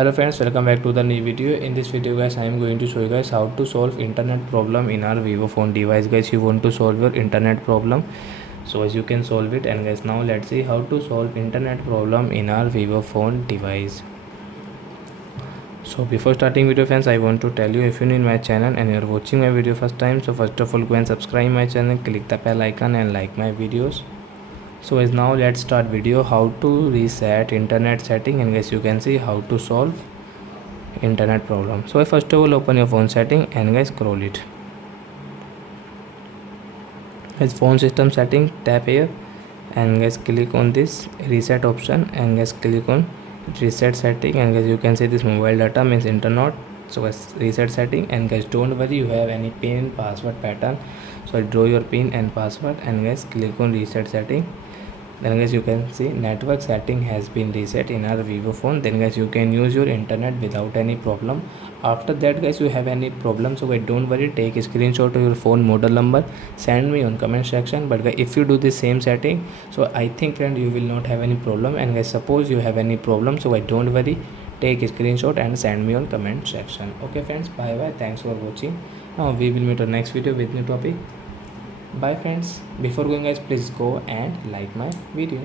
Hello friends, welcome back to the new video. In this video guys, I am going to show you guys how to solve internet problem in our vivo phone device. Guys, you want to solve your internet problem, so as you can solve it. And guys, now let's see how to solve internet problem in our vivo phone device. So before starting video friends, I want to tell you, if you're new in my channel and you're watching my video first time, so first of all go and subscribe my channel, click the bell icon and like my videos. So as now let's start video how to reset internet setting, and guys you can see how to solve internet problem. So first of all open your phone setting and guys scroll it. As phone system setting, tap here and guys click on this reset option and guys click on reset setting, and guys you can see this mobile data means internet. So guys reset setting, and guys don't worry you have any pin password pattern, so draw your pin and password and guys click on reset setting. Then guys you can see network setting has been reset in our vivo phone. Then guys you can use your internet without any problem. After that guys you have any problem, so guys don't worry, take a screenshot of your phone model number, send me on comment section. But guys if you do the same setting, so I think friend you will not have any problem. And guys suppose you have any problem, so guys don't worry, take a screenshot and send me on comment section. Okay friends, bye bye, thanks for watching. Now we will meet on next video with new topic. Bye friends. Before going guys, please go and like my video.